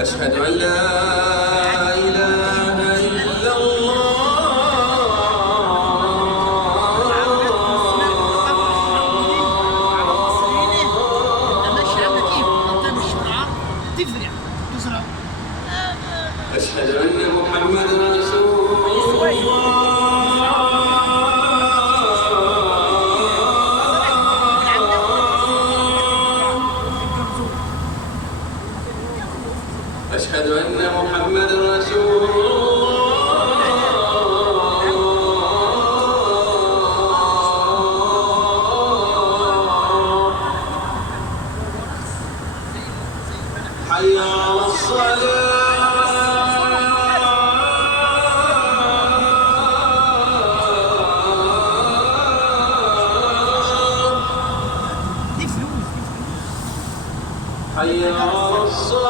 أشهد أن لا إله إلا أشهد أن محمدا رسول الله. أشهد أن محمدا رسول الله. حي على الصلاة. حي على الصلاة.